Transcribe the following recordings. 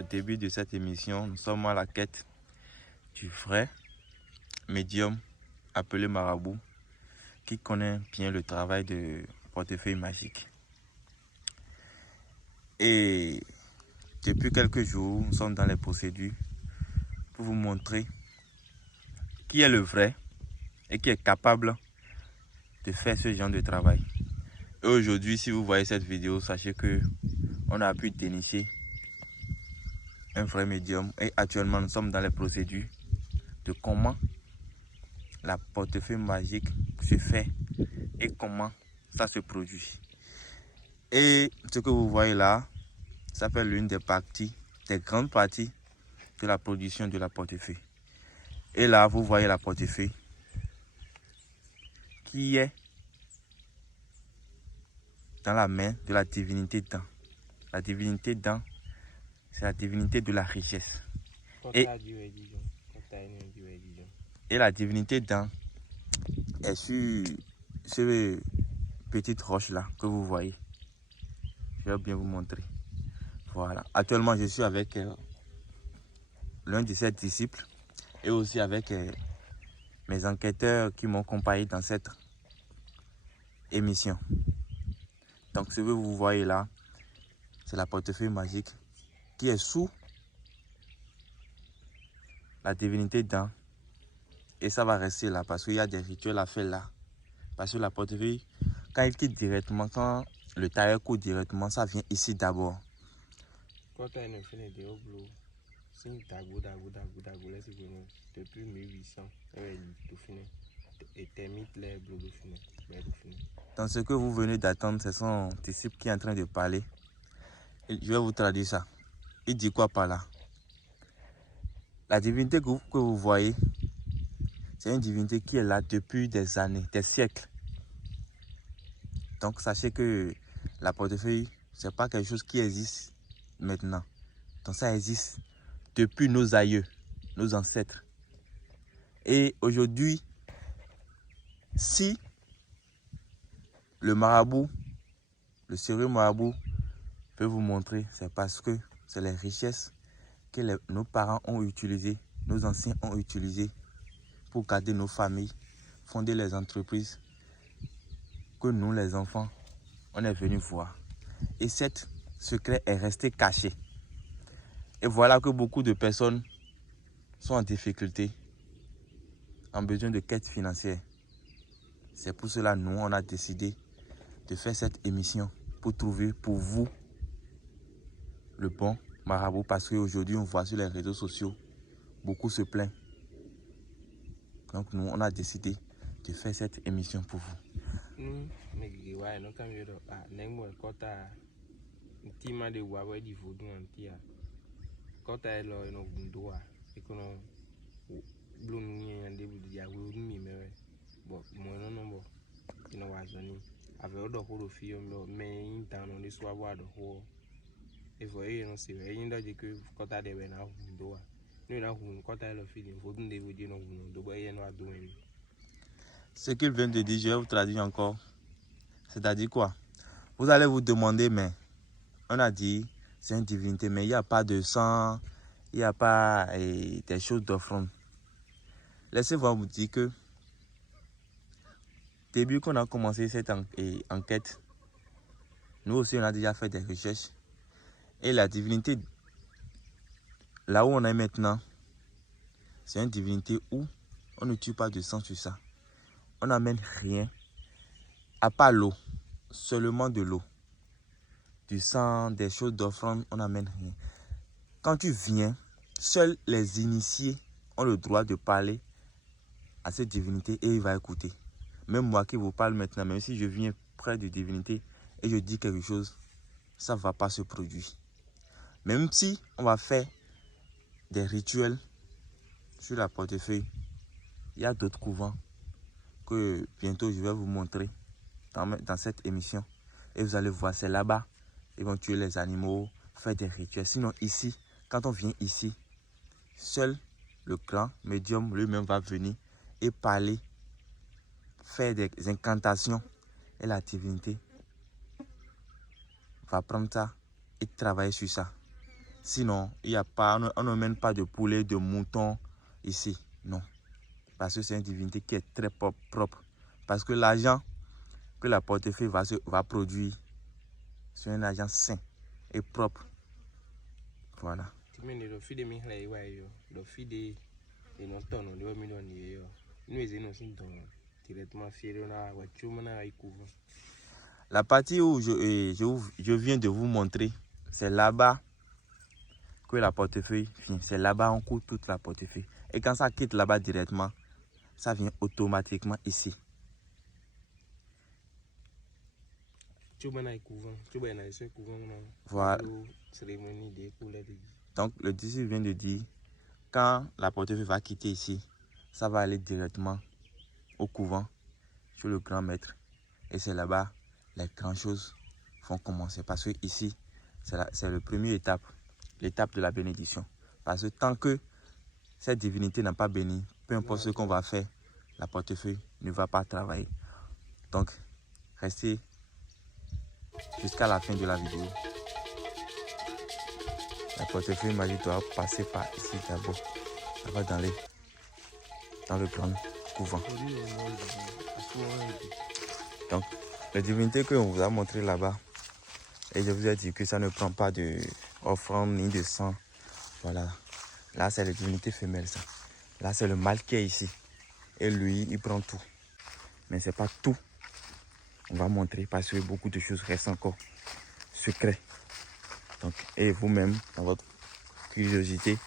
au début de cette émission, nous sommes à la quête du vrai médium appelé marabout qui connaît bien le travail de portefeuille magique. Et depuis quelques jours, nous sommes dans les procédures pour vous montrer qui est le vrai et qui est capable de faire ce genre de travail. Et aujourd'hui, si vous voyez cette vidéo, sachez que on a pu dénicher un vrai médium et actuellement nous sommes dans les procédures de comment la portefeuille magique se fait et comment ça se produit. Et ce que vous voyez là, ça fait l'une des parties, des grandes parties de la production de la portefeuille. Et là, vous voyez la portefeuille qui est dans la main de la divinité Dan. La divinité Dan, c'est la divinité de la richesse. Et la divinité Dan est sur ce petite roche là que vous voyez. Je vais bien vous montrer. Voilà. Actuellement, je suis avec l'un de ses disciples et aussi avec mes enquêteurs qui m'ont accompagné dans cette émission. Donc, ce que vous voyez là, c'est la portefeuille magique qui est sous la divinité Dan. Et ça va rester là parce qu'il y a des rituels à faire là. Parce que la portefeuille, quand il quitte directement, quand le tailleur court directement, ça vient ici d'abord. Depuis 1800, Dans ce que vous venez d'attendre, c'est son disciple qui est en train de parler. Et je vais vous traduire ça. Il dit quoi par là? La divinité que vous voyez, c'est une divinité qui est là depuis des années, des siècles. Donc sachez que la portefeuille, ce n'est pas quelque chose qui existe maintenant. Donc ça existe depuis nos aïeux, nos ancêtres. Et aujourd'hui, si le marabout, le sérieux marabout peut vous montrer, c'est parce que c'est les richesses que nos parents ont utilisées, nos anciens ont utilisées pour garder nos familles, fonder les entreprises que nous, les enfants, on est venus voir. Et cet secret est resté caché. Et voilà que beaucoup de personnes sont en difficulté, en besoin de quête financière. C'est pour cela nous, on a décidé de faire cette émission pour trouver pour vous le bon marabout. Parce qu'aujourd'hui, on voit sur les réseaux sociaux, beaucoup se plaignent. Donc nous, on a décidé de faire cette émission pour vous. Ce qu'il vient de dire, je vais vous traduire encore. C'est-à-dire quoi? Vous allez vous demander, mais on a dit, c'est une divinité, mais il n'y a pas de sang, il n'y a pas des choses d'offrande. Laissez-moi vous dire que, début qu'on a commencé cette enquête, nous aussi on a déjà fait des recherches. Et la divinité, là où on est maintenant, c'est une divinité où on ne tue pas de sang sur ça. On n'amène rien, à part l'eau, seulement de l'eau. Du sang, des choses d'offrande, on n'amène rien. Quand tu viens, seuls les initiés ont le droit de parler à cette divinité et il va écouter. Même moi qui vous parle maintenant, même si je viens près de divinité et je dis quelque chose, ça ne va pas se produire. Même si on va faire des rituels sur la portefeuille, il y a d'autres couvents que bientôt je vais vous montrer dans cette émission. Et vous allez voir, c'est là-bas, ils vont tuer les animaux, faire des rituels. Sinon ici, quand on vient ici, seul le grand médium lui-même va venir et parler, faire des incantations. Et la divinité va prendre ça et travailler sur ça. Sinon, il y a pas, on ne mène pas de poulet, de mouton ici. Non. Parce que c'est une divinité qui est très propre. Parce que l'argent que la portefeuille va produire, c'est un argent sain et propre. Voilà. La partie où je viens de vous montrer, c'est là-bas que la portefeuille vient. C'est là-bas on court toute la portefeuille. Et quand ça quitte là-bas directement, ça vient automatiquement ici. Voilà. Donc le tissu vient de dire, quand la portefeuille va quitter ici, ça va aller directement au couvent, sur le grand maître. Et c'est là-bas, les grandes choses vont commencer. Parce que ici, c'est la première étape, l'étape de la bénédiction. Parce que tant que cette divinité n'a pas béni, peu importe ce qu'on va faire, la portefeuille ne va pas travailler. Donc, restez jusqu'à la fin de la vidéo. La portefeuille magique doit passer par ici d'abord. Ça va dans le grand couvent. Donc, les divinités qu'on vous a montré là-bas, et je vous ai dit que ça ne prend pas d'offrande ni de sang. Voilà. Là, c'est les divinités femelles, ça. Là, c'est le mâle qui est ici. Et lui, il prend tout. Mais ce n'est pas tout. On va montrer parce que beaucoup de choses restent encore secrets. Donc, et vous-même, dans votre curiosité,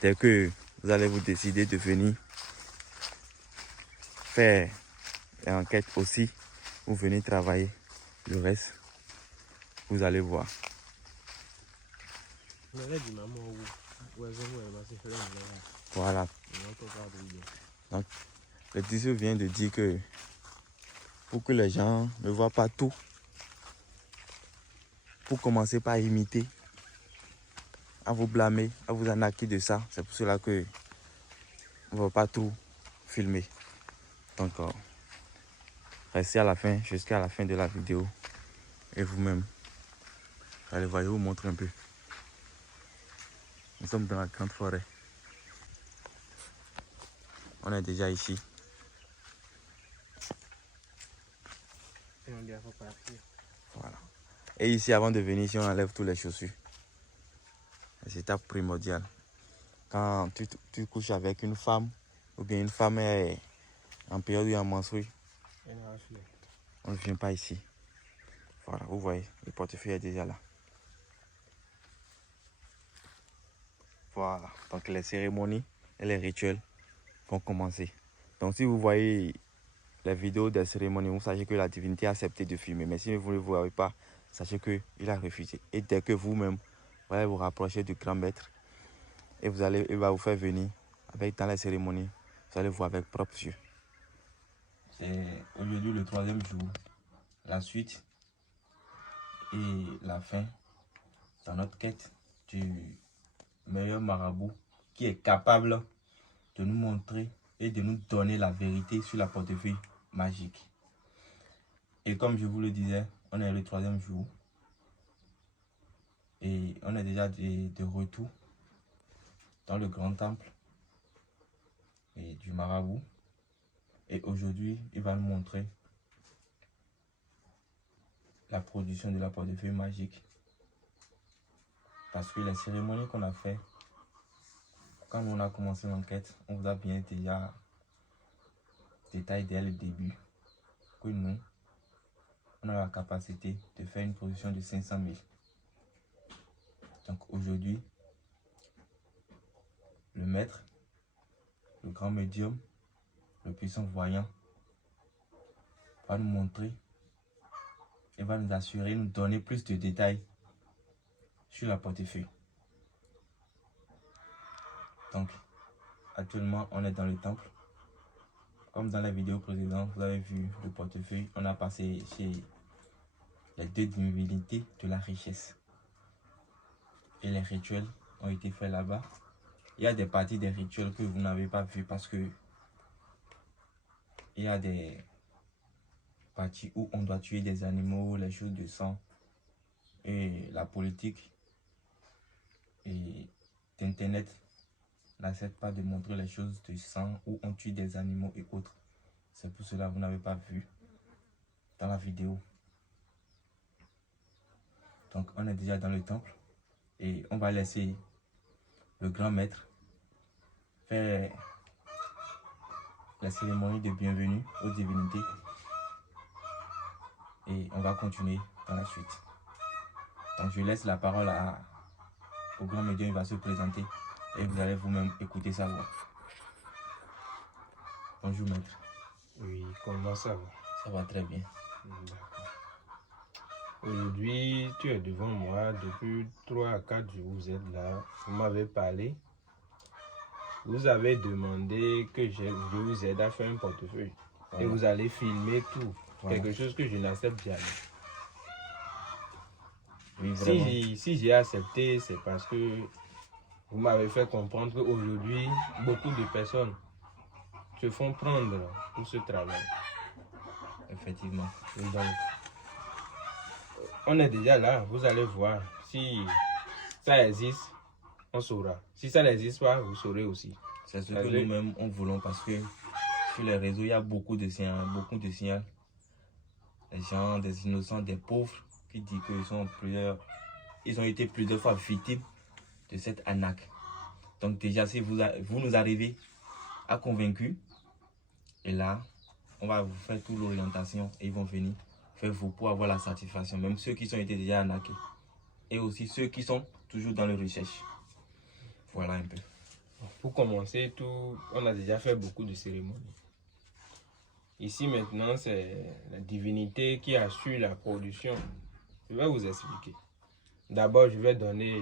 dès que vous allez vous décider de venir faire l'enquête aussi, vous venez travailler le reste, vous allez voir. Voilà. Donc, le tissu vient de dire que pour que les gens ne voient pas tout, pour commencer par imiter, à vous blâmer, à vous en acquis de ça. C'est pour cela que on ne va pas tout filmer. Donc, restez à la fin, jusqu'à la fin de la vidéo. Et vous-même, allez voir, je vous montre un peu. Nous sommes dans la grande forêt. On est déjà ici. Voilà. Et ici, avant de venir ici, on enlève toutes les chaussures. C'est l'étape primordiale. Quand tu couches avec une femme, ou bien une femme est en période où il y a menstrué, on ne vient pas ici. Voilà, vous voyez, le portefeuille est déjà là. Voilà, donc les cérémonies et les rituels vont commencer. Donc si vous voyez les vidéos des cérémonies, vous sachez que la divinité a accepté de filmer. Mais si vous ne le voyez pas, sachez qu'il a refusé. Et dès que vous-même, vous allez vous rapprocher du grand maître, et il va vous faire venir dans les cérémonies, vous allez voir avec propres yeux. C'est aujourd'hui le 3e jour, la suite et la fin dans notre quête du meilleur marabout qui est capable de nous montrer et de nous donner la vérité sur la portefeuille magique. Et comme je vous le disais, on est le 3e jour et on est déjà de retour dans le grand temple et du marabout. Et aujourd'hui, il va nous montrer la production de la portefeuille magique. Parce que les cérémonies qu'on a fait, quand on a commencé l'enquête, on vous a bien déjà détaillé dès le début que nous, on a la capacité de faire une production de 500 000. Donc aujourd'hui, le maître, le grand médium, le puissant voyant, va nous montrer et va nous assurer, nous donner plus de détails sur la portefeuille. Donc, actuellement, on est dans le temple. Comme dans la vidéo précédente, vous avez vu le portefeuille. On a passé chez les 2 divinités de la richesse. Et les rituels ont été faits là-bas. Il y a des parties des rituels que vous n'avez pas vues parce que il y a des parties où on doit tuer des animaux, les choses de sang et la politique d'Internet n'accepte pas de montrer les choses de sang où on tue des animaux et autres. C'est pour cela que vous n'avez pas vu dans la vidéo. Donc on est déjà dans le temple et on va laisser le grand maître faire la cérémonie de bienvenue aux divinités et on va continuer dans la suite. Donc je laisse la parole au grand médium, il va se présenter et vous allez vous-même écouter sa voix. Bonjour maître. Oui, comment ça va? Ça va très bien. D'accord. Aujourd'hui, tu es devant moi depuis 3 à 4 jours, vous êtes là, vous m'avez parlé. Vous avez demandé que je vous aide à faire un portefeuille. Voilà. Et vous allez filmer tout. Voilà. Quelque chose que je n'accepte jamais. Oui, vraiment. Si j'ai accepté, c'est parce que vous m'avez fait comprendre qu'aujourd'hui, beaucoup de personnes se font prendre pour ce travail. Effectivement. Et donc, on est déjà là, vous allez voir. Si ça existe, on saura. Si ça n'existe pas, vous saurez aussi. C'est ce que nous-mêmes on voulons parce que sur les réseaux, il y a beaucoup de signaux. Les gens, des innocents, des pauvres qui disent qu'ils ont été plusieurs fois victimes de cette arnaque. Donc déjà, si vous nous arrivez à convaincre, et là, on va vous faire toute l'orientation et ils vont venir faire vous pour avoir la satisfaction, même ceux qui ont été déjà arnaqués et aussi ceux qui sont toujours dans la recherche. Voilà un peu. Pour commencer, on a déjà fait beaucoup de cérémonies. Ici maintenant, c'est la divinité qui assure la production. Je vais vous expliquer. D'abord, je vais donner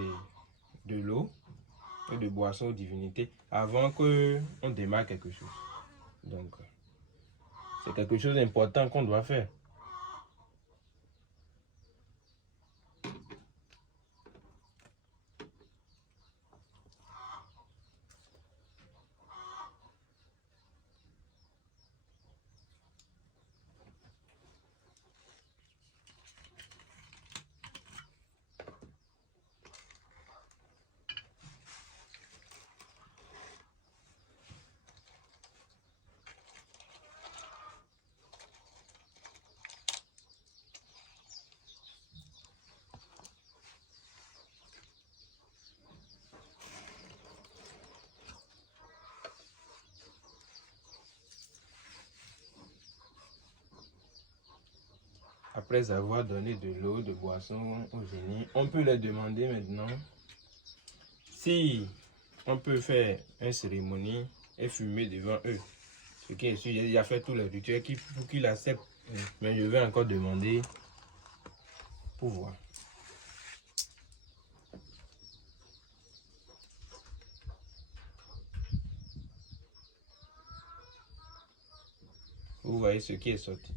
de l'eau et de boissons aux divinités avant qu'on démarre quelque chose. Donc, c'est quelque chose d'important qu'on doit faire. Après avoir donné de l'eau, de boissons aux génies, on peut leur demander maintenant si on peut faire une cérémonie et fumer devant eux. Ce qui est sûr, j'ai déjà fait tous les rituels pour qu'ils acceptent. Mais je vais encore demander pour voir. Vous voyez ce qui est sorti.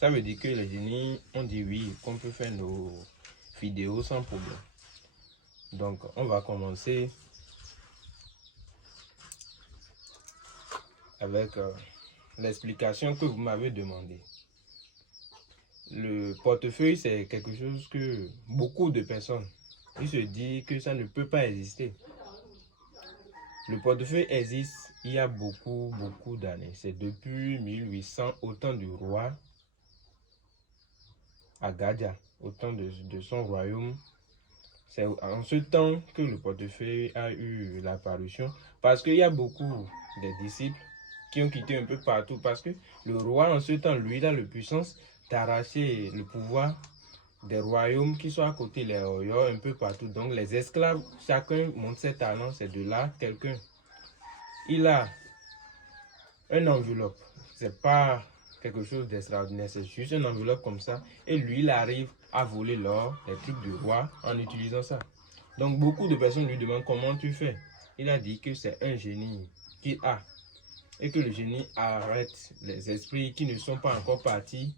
Ça veut dire que les génies ont dit oui, qu'on peut faire nos vidéos sans problème. Donc, on va commencer avec l'explication que vous m'avez demandé. Le portefeuille, c'est quelque chose que beaucoup de personnes, ils se disent que ça ne peut pas exister. Le portefeuille existe il y a beaucoup d'années. C'est depuis 1800, au temps du roi Agadia, au temps de son royaume. C'est en ce temps que le portefeuille a eu l'apparition, parce qu'il y a beaucoup de disciples qui ont quitté un peu partout, parce que le roi en ce temps, lui, il a la puissance d'arracher le pouvoir des royaumes qui sont à côté, les royaumes un peu partout. Donc les esclaves, chacun montre ses talents. C'est de là quelqu'un. Il a une enveloppe. C'est pas quelque chose d'extraordinaire, c'est juste une enveloppe comme ça. Et lui, il arrive à voler l'or, les trucs du roi, en utilisant ça. Donc beaucoup de personnes lui demandent comment tu fais. Il a dit que c'est un génie qu'il a. Et que le génie arrête les esprits qui ne sont pas encore partis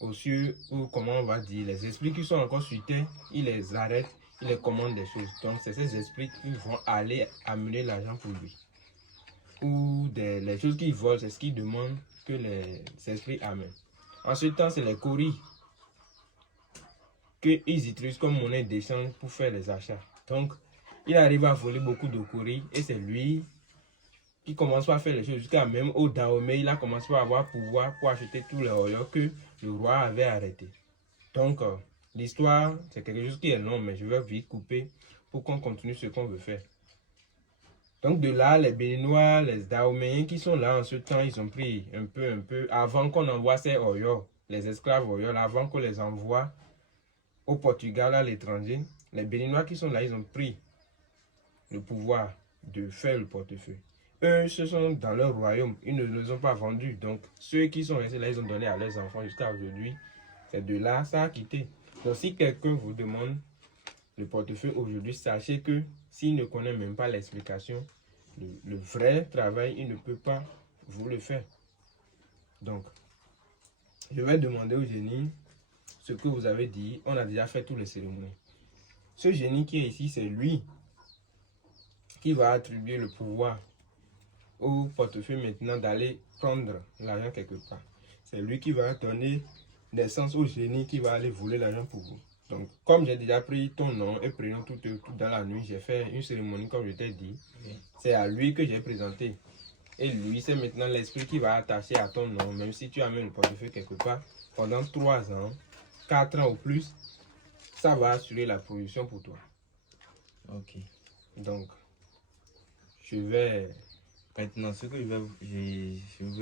aux cieux, ou comment on va dire, les esprits qui sont encore sur terre, il les arrête, il les commande des choses. Donc c'est ces esprits qui vont aller amener l'argent pour lui. Ou les choses qu'ils volent, c'est ce qu'ils demandent que les esprits amènent. En ce temps, c'est les coris qu'ils utilisent comme monnaie d'échange pour faire les achats. Donc, il arrive à voler beaucoup de courriers et c'est lui qui commence par faire les choses jusqu'à même au Dahomey, il a commencé à avoir pouvoir pour acheter tous les royaumes que le roi avait arrêtés. Donc, l'histoire, c'est quelque chose qui est long, mais je vais vite couper pour qu'on continue ce qu'on veut faire. Donc, de là, les Béninois, les Dahoméens qui sont là en ce temps, ils ont pris un peu, avant qu'on envoie ces Oyo, les esclaves Oyo, avant qu'on les envoie au Portugal, à l'étranger, les Béninois qui sont là, ils ont pris le pouvoir de faire le portefeuille. Eux, ce sont dans leur royaume, ils ne les ont pas vendus. Donc, ceux qui sont restés là, ils ont donné à leurs enfants jusqu'à aujourd'hui. C'est de là, ça a quitté. Donc, si quelqu'un vous demande le portefeuille aujourd'hui, sachez que s'il ne connaît même pas l'explication, le vrai travail, il ne peut pas vous le faire. Donc, je vais demander au génie ce que vous avez dit. On a déjà fait toutes les cérémonies. Ce génie qui est ici, c'est lui qui va attribuer le pouvoir au portefeuille maintenant d'aller prendre l'argent quelque part. C'est lui qui va donner naissance au génie qui va aller voler l'argent pour vous. Donc, comme j'ai déjà pris ton nom et prénom tout dans la nuit, j'ai fait une cérémonie comme je t'ai dit. C'est à lui que j'ai présenté. Et lui, c'est maintenant l'esprit qui va attacher à ton nom, même si tu amènes le portefeuille quelque part, pendant 3 ans, 4 ans ou plus, ça va assurer la production pour toi. Ok. Donc, je vais... Maintenant, ce que je vais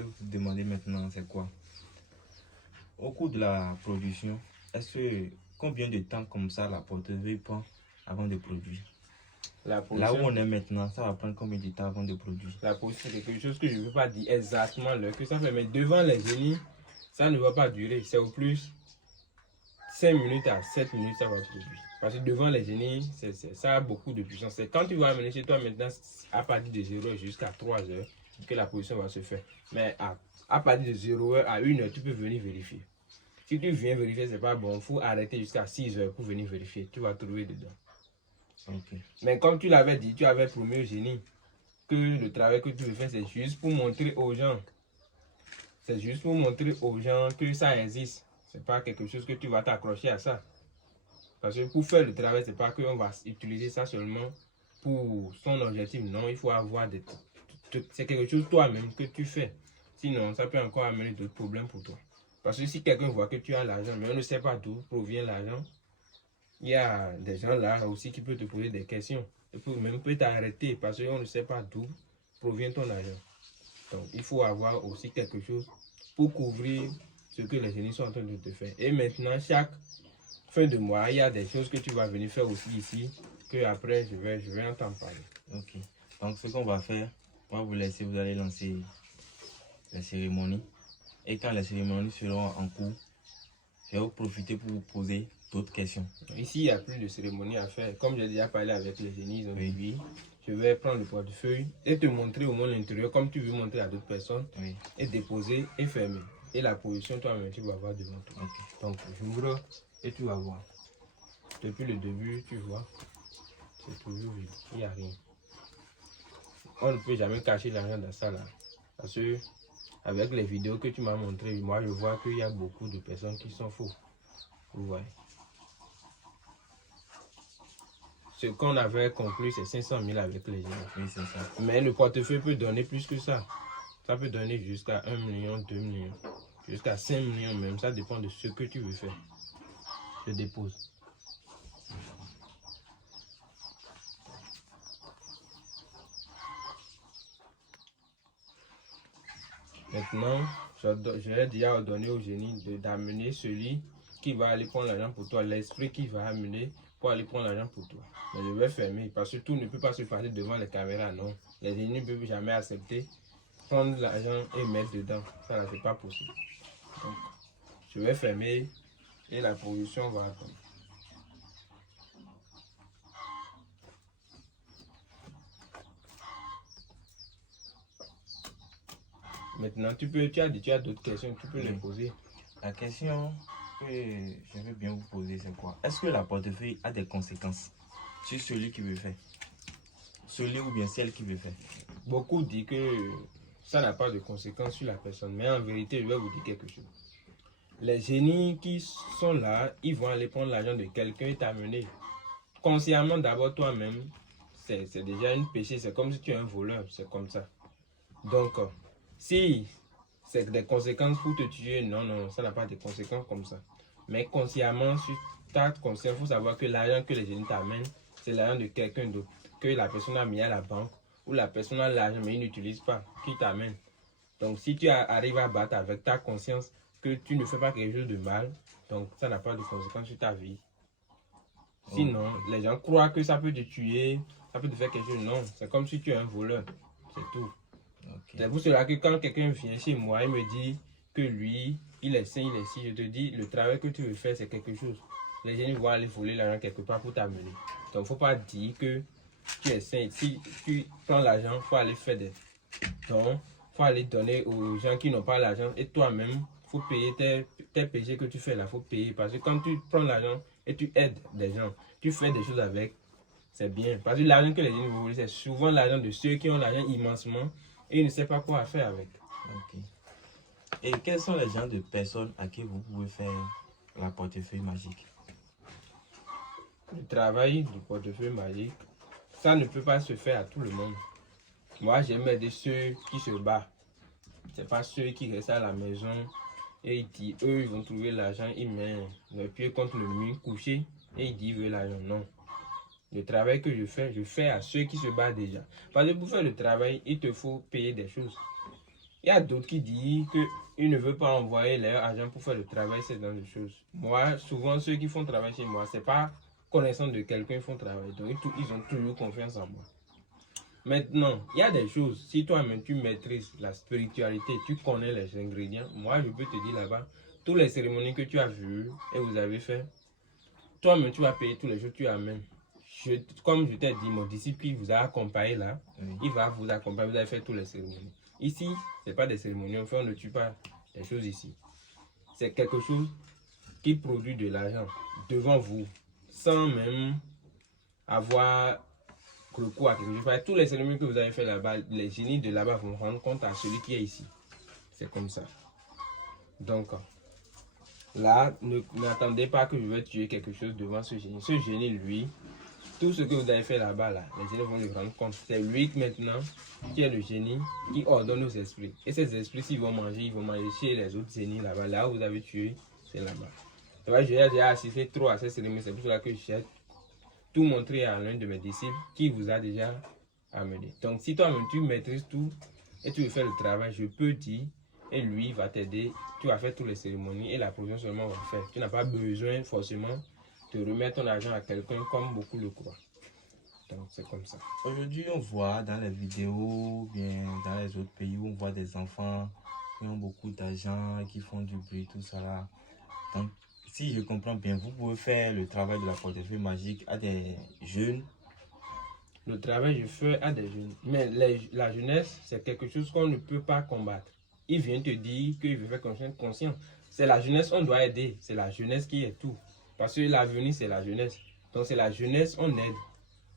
vous demander maintenant, c'est quoi? Au cours de la production, combien de temps comme ça la portefeuille prend avant de produire? Là où on est maintenant, ça va prendre combien de temps avant de produire? La production, c'est quelque chose que je ne veux pas dire exactement l'heure que ça fait, mais devant les génies, ça ne va pas durer. C'est au plus 5 minutes à 7 minutes, ça va produire. Parce que devant les génies, ça a beaucoup de puissance. C'est quand tu vas amener chez toi maintenant, à partir de 0 h jusqu'à 3 h, que la production va se faire. Mais à partir de 0 h à 1 h, tu peux venir vérifier. Si tu viens vérifier, c'est pas bon. Il faut arrêter jusqu'à 6 h pour venir vérifier. Tu vas trouver dedans. Okay. Mais comme tu l'avais dit, tu avais promis au génie que le travail que tu veux faire, c'est juste pour montrer aux gens. C'est juste pour montrer aux gens que ça existe. C'est pas quelque chose que tu vas t'accrocher à ça. Parce que pour faire le travail, c'est pas qu'on va utiliser ça seulement pour son objectif. Non, il faut avoir des... C'est quelque chose toi-même que tu fais. Sinon, ça peut encore amener d'autres problèmes pour toi. Parce que si quelqu'un voit que tu as l'argent, mais on ne sait pas d'où provient l'argent, il y a des gens là aussi qui peuvent te poser des questions. Et même peut t'arrêter parce qu'on ne sait pas d'où provient ton argent. Donc, il faut avoir aussi quelque chose pour couvrir ce que les génies sont en train de te faire. Et maintenant, chaque fin de mois, il y a des choses que tu vas venir faire aussi ici, que après je vais en t'en parler. Ok. Donc, ce qu'on va faire, on va vous laisser, vous allez lancer la cérémonie. Et quand les cérémonies seront en cours, je vais vous profiter pour vous poser d'autres questions. Ici, il n'y a plus de cérémonie à faire. Comme j'ai déjà parlé avec les génies, ils ont dit oui. Je vais prendre le portefeuille et te montrer au moins l'intérieur comme tu veux montrer à d'autres personnes. Oui. Et déposer et fermer. Et la position, toi-même, tu vas voir devant toi. Okay. Donc, j'ouvre et tu vas voir. Depuis le début, tu vois, c'est toujours vide. Il n'y a rien. On ne peut jamais cacher l'argent dans ça là. Parce que, avec les vidéos que tu m'as montrées, moi, je vois qu'il y a beaucoup de personnes qui sont faux. Vous voyez. Ce qu'on avait conclu, c'est 500 000 avec les gens. Oui, c'est ça. Mais le portefeuille peut donner plus que ça. Ça peut donner jusqu'à 1 million, 2 millions, jusqu'à 5 millions même. Ça dépend de ce que tu veux faire. Je dépose. Maintenant, je vais déjà ordonner au génie d'amener celui qui va aller prendre l'argent pour toi, l'esprit qui va amener pour aller prendre l'argent pour toi. Mais je vais fermer parce que tout ne peut pas se passer devant les caméras, non. Les génies ne peuvent jamais accepter prendre l'argent et mettre dedans. Ça, c'est pas possible. Donc, je vais fermer et la production va attendre. Maintenant, tu as d'autres questions, tu peux les poser. La question que je veux bien vous poser, c'est quoi? Est-ce que la portefeuille a des conséquences sur celui qui veut faire? Celui ou bien celle qui veut faire? Beaucoup disent que ça n'a pas de conséquences sur la personne, mais en vérité, je vais vous dire quelque chose. Les génies qui sont là, ils vont aller prendre l'argent de quelqu'un et t'amener. consciemment, d'abord toi-même, c'est déjà un péché. C'est comme si tu es un voleur. C'est comme ça. Donc, si c'est des conséquences pour te tuer, non, non, ça n'a pas de conséquences comme ça. Mais consciemment, sur ta conscience, il faut savoir que l'argent que les génies t'amènent, c'est l'argent de quelqu'un d'autre. Que la personne a mis à la banque, ou la personne a l'argent, mais il n'utilise pas, qui t'amène. Donc, si tu arrives à battre avec ta conscience que tu ne fais pas quelque chose de mal, donc ça n'a pas de conséquences sur ta vie. Sinon, les gens croient que ça peut te tuer, ça peut te faire quelque chose. Non, c'est comme si tu es un voleur. C'est tout. Okay. C'est pour cela que quand quelqu'un vient chez moi, il me dit que lui, il est sain, il est si, je te dis, le travail que tu veux faire, c'est quelque chose. Les gens vont aller voler l'argent quelque part pour t'amener. Donc, il ne faut pas dire que tu es sain. Si tu prends l'argent, il faut aller faire des dons, il faut aller donner aux gens qui n'ont pas l'argent. Et toi-même, il faut payer tes péchés que tu fais là, il faut payer. Parce que quand tu prends l'argent et tu aides des gens, tu fais des choses avec, c'est bien. Parce que l'argent que les gens vous volent, c'est souvent l'argent de ceux qui ont l'argent immensement et ils ne savent pas quoi faire avec. Ok. Et quels sont les genres de personnes à qui vous pouvez faire la portefeuille magique? Le travail du portefeuille magique, ça ne peut pas se faire à tout le monde. Moi, j'aime aider ceux qui se battent. Ce n'est pas ceux qui restent à la maison et ils disent, eux, ils vont trouver l'argent, ils mettent le pied contre le mur couché et ils disent, ils veulent l'argent. Non. Le travail que je fais à ceux qui se battent déjà. Parce que pour faire le travail, il te faut payer des choses. Il y a d'autres qui disent qu'ils ne veulent pas envoyer leur argent pour faire le travail, c'est dans des choses. Moi, souvent, ceux qui font travail chez moi, ce n'est pas connaissant de quelqu'un qui font travail. Donc, ils ont toujours confiance en moi. Maintenant, il y a des choses, si toi-même tu maîtrises la spiritualité, tu connais les ingrédients, moi je peux te dire là-bas, toutes les cérémonies que tu as vues et vous avez fait, toi-même tu vas payer tous les jours que tu amènes. Comme je t'ai dit, mon disciple qui vous a accompagné là, il va vous accompagner, vous allez faire toutes les cérémonies. Ici, ce n'est pas des cérémonies, on ne tue pas les choses ici. C'est quelque chose qui produit de l'argent devant vous, sans même avoir recours à quelque chose. Tous les cérémonies que vous avez fait là-bas, les génies de là-bas vont rendre compte à celui qui est ici. C'est comme ça. Donc, là, n'attendez pas que je vais tuer quelque chose devant ce génie. Ce génie, lui, tout ce que vous avez fait là-bas, là, les génies vont le rendre compte. C'est lui maintenant qui est le génie qui ordonne aux esprits. Et ces esprits, s'ils vont manger chez les autres génies là-bas. Là où vous avez tué, c'est là-bas. J'ai déjà assisté trop à ces cérémonies. C'est pour cela que j'ai tout montrer à l'un de mes disciples qui vous a déjà amené. Donc, si toi-même tu maîtrises tout et tu veux faire le travail, je peux dire, et lui va t'aider. Tu vas faire toutes les cérémonies et la provision seulement va faire. Tu n'as pas besoin forcément de remettre ton argent à quelqu'un comme beaucoup le croient. Donc, c'est comme ça. Aujourd'hui, on voit dans les vidéos, bien dans les autres pays où on voit des enfants qui ont beaucoup d'argent, qui font du bruit, tout ça là. Donc, si je comprends bien, vous pouvez faire le travail de la portefeuille magique à des jeunes. Le travail, je fais à des jeunes. Mais la jeunesse, c'est quelque chose qu'on ne peut pas combattre. Il vient te dire qu'il veut faire conscience. C'est la jeunesse, on doit aider. C'est la jeunesse qui est tout. Parce que l'avenir, c'est la jeunesse. Donc, c'est la jeunesse, on aide.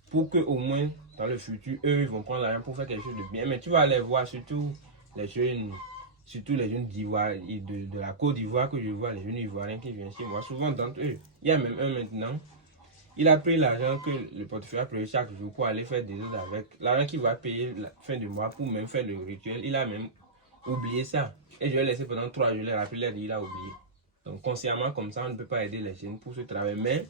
Pour qu'au moins, dans le futur, eux, ils vont prendre l'argent pour faire quelque chose de bien. Mais tu vas aller voir, surtout les jeunes d'Ivoire, de la Côte d'Ivoire que je vois, les jeunes Ivoiriens qui viennent chez moi. Souvent d'entre eux, il y a même un maintenant. Il a pris l'argent que le portefeuille a payé chaque jour pour aller faire des choses avec. L'argent qu'il va payer la fin du mois pour même faire le rituel, il a même oublié ça. Et je l'ai laissé pendant 3 jours, je l'ai rappelé, il a oublié. Donc consciemment, comme ça, on ne peut pas aider les jeunes pour ce travail. Mais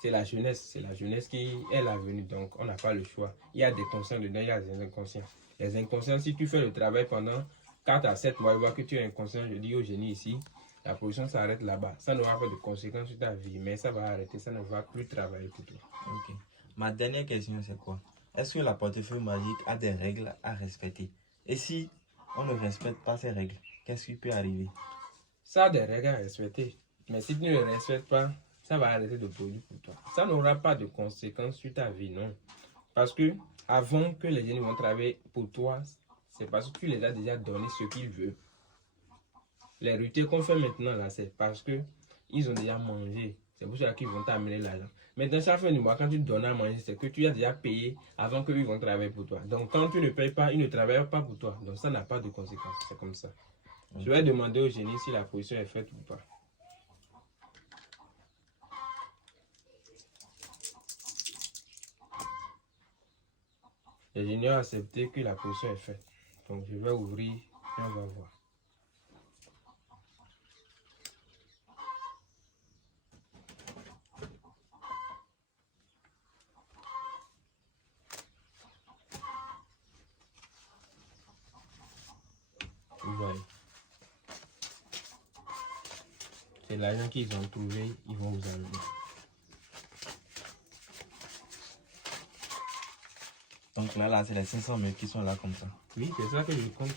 c'est la jeunesse qui est l'avenir. Donc on n'a pas le choix. Il y a des conscients dedans, il y a des inconscients. Les inconscients, si tu fais le travail pendant 4 à 7 mois, tu vois que tu es inconscient, je dis au génie ici, la production s'arrête là-bas. Ça n'aura pas de conséquences sur ta vie, mais ça va arrêter, ça ne va plus travailler pour toi. Ok. Ma dernière question, c'est quoi? Est-ce que la portefeuille magique a des règles à respecter? Et si on ne respecte pas ces règles, qu'est-ce qui peut arriver? Ça a des règles à respecter, mais si tu ne les respectes pas, ça va arrêter de produire pour toi. Ça n'aura pas de conséquences sur ta vie, non. Parce que avant que les gens vont travailler pour toi, c'est parce que tu les as déjà donné ce qu'ils veulent. Les rituels qu'on fait maintenant, là, c'est parce qu'ils ont déjà mangé. C'est pour ça qu'ils vont t'amener l'argent. Maintenant, chaque fin du mois, quand tu donnes à manger, c'est que tu as déjà payé avant qu'ils vont travailler pour toi. Donc, quand tu ne payes pas, ils ne travaillent pas pour toi. Donc, ça n'a pas de conséquences. C'est comme ça. Okay. Je vais demander au génie si la position est faite ou pas. L'ingénieur a accepté que la position est faite. Donc je vais ouvrir et on va voir. Vous voyez. C'est l'argent qu'ils ont trouvé, ils vont vous enlever. Donc là, c'est les 500 000 qui sont là comme ça. Oui, c'est ça que je compte.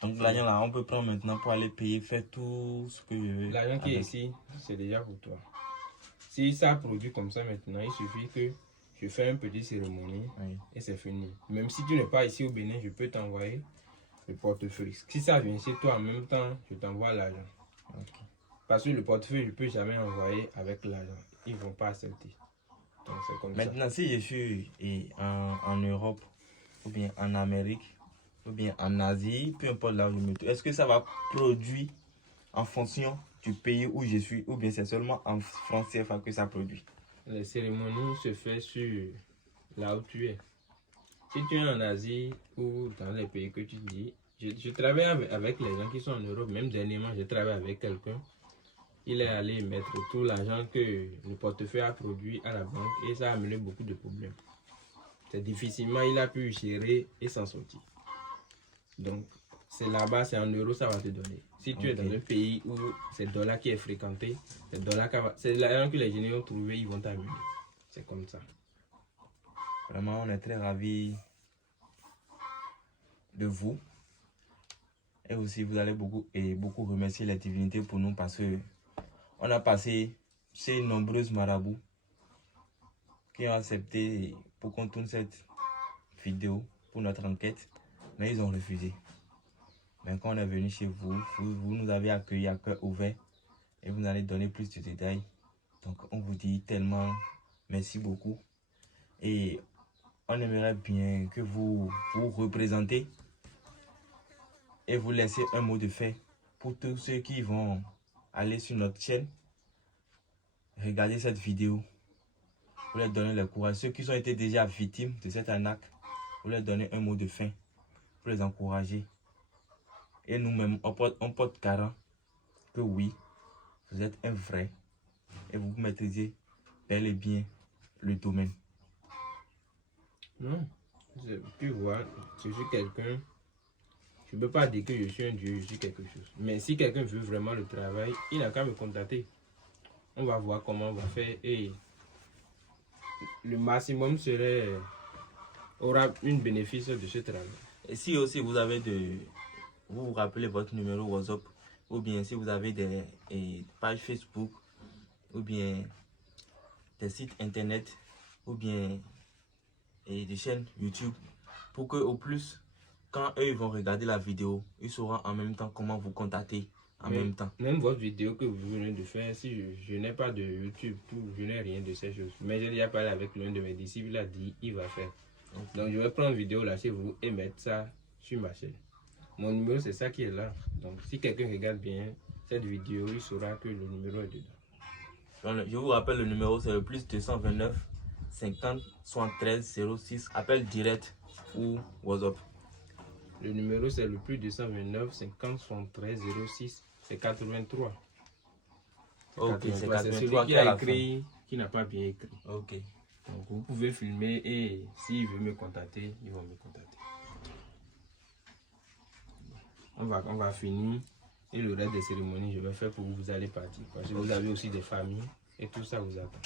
Donc l'argent là, on peut prendre maintenant pour aller payer, faire tout ce que je veux. L'argent qui est ici, c'est déjà pour toi. Si ça produit comme ça maintenant, il suffit que je fais une petite cérémonie et c'est fini. Même si tu n'es pas ici au Bénin, je peux t'envoyer le portefeuille. Si ça vient chez toi en même temps, je t'envoie l'argent. Okay. Parce que le portefeuille, je ne peux jamais envoyer avec l'argent. Ils ne vont pas accepter. Donc c'est comme maintenant, ça. si je suis en Europe, ou bien en Amérique, ou bien en Asie, peu importe là où je me trouve, est-ce que ça va produire en fonction du pays où je suis, ou bien c'est seulement en francs CFA que ça produit? Les cérémonies se font sur là où tu es. Si tu es en Asie ou dans les pays que tu dis, je travaille avec les gens qui sont en Europe. Même dernièrement, je travaille avec quelqu'un. Il est allé mettre tout l'argent que le portefeuille a produit à la banque et ça a amené beaucoup de problèmes. C'est difficilement, il a pu gérer et s'en sortir. Donc, c'est là-bas, c'est en euros, ça va te donner. Si tu es dans un pays où c'est le dollar qui est fréquenté, c'est l'argent que les généraux ont trouvé, ils vont t'amener. C'est comme ça. Vraiment, on est très ravis de vous. Et aussi, vous allez beaucoup remercier les divinités pour nous parce que on a passé ces nombreuses marabouts qui ont accepté pour qu'on tourne cette vidéo pour notre enquête, mais ils ont refusé. Mais quand on est venu chez vous, vous nous avez accueillis à cœur ouvert et vous nous allez donner plus de détails. Donc, on vous dit tellement merci beaucoup. Et on aimerait bien que vous vous représentez et vous laissez un mot de fait pour tous ceux qui vont aller sur notre chaîne, regarder cette vidéo, vous leur donner le courage. Ceux qui ont été déjà victimes de cette arnaque, vous leur donner un mot de fin pour les encourager. Et nous-mêmes, on porte garant que oui, vous êtes un vrai et vous maîtrisez bel et bien le domaine. Non, tu vois, je suis quelqu'un, je ne peux pas dire que je suis un dieu, je suis quelque chose. Mais si quelqu'un veut vraiment le travail, il n'a qu'à me contacter. On va voir comment on va faire et le maximum aura une bénéfice de ce travail. Et si aussi vous avez vous vous rappelez votre numéro WhatsApp, ou bien si vous avez des pages Facebook, ou bien des sites internet, ou bien des chaînes YouTube, pour que au plus, quand eux vont regarder la vidéo, ils sauront en même temps comment vous contacter en même temps. Même votre vidéo que vous venez de faire, si je n'ai pas de YouTube, je n'ai rien de ces choses. Mais j'ai déjà parlé avec l'un de mes disciples, il a dit, il va faire. Okay. Donc je vais prendre une vidéo là chez vous et mettre ça sur ma chaîne. Mon numéro c'est ça qui est là. Donc si quelqu'un regarde bien cette vidéo, il saura que le numéro est dedans. Donc, je vous rappelle le numéro, c'est le plus 229 50 73 06, appel direct ou WhatsApp. Le numéro c'est le plus 229 50 73 06, c'est 83. Ok, c'est 83 c'est celui qui a écrit, qui n'a pas bien écrit. Ok. Donc vous pouvez filmer et s'il veut me contacter, ils vont me contacter. On va finir et le reste des cérémonies, je vais faire pour vous allez partir. Parce que vous avez aussi des familles et tout ça vous attend.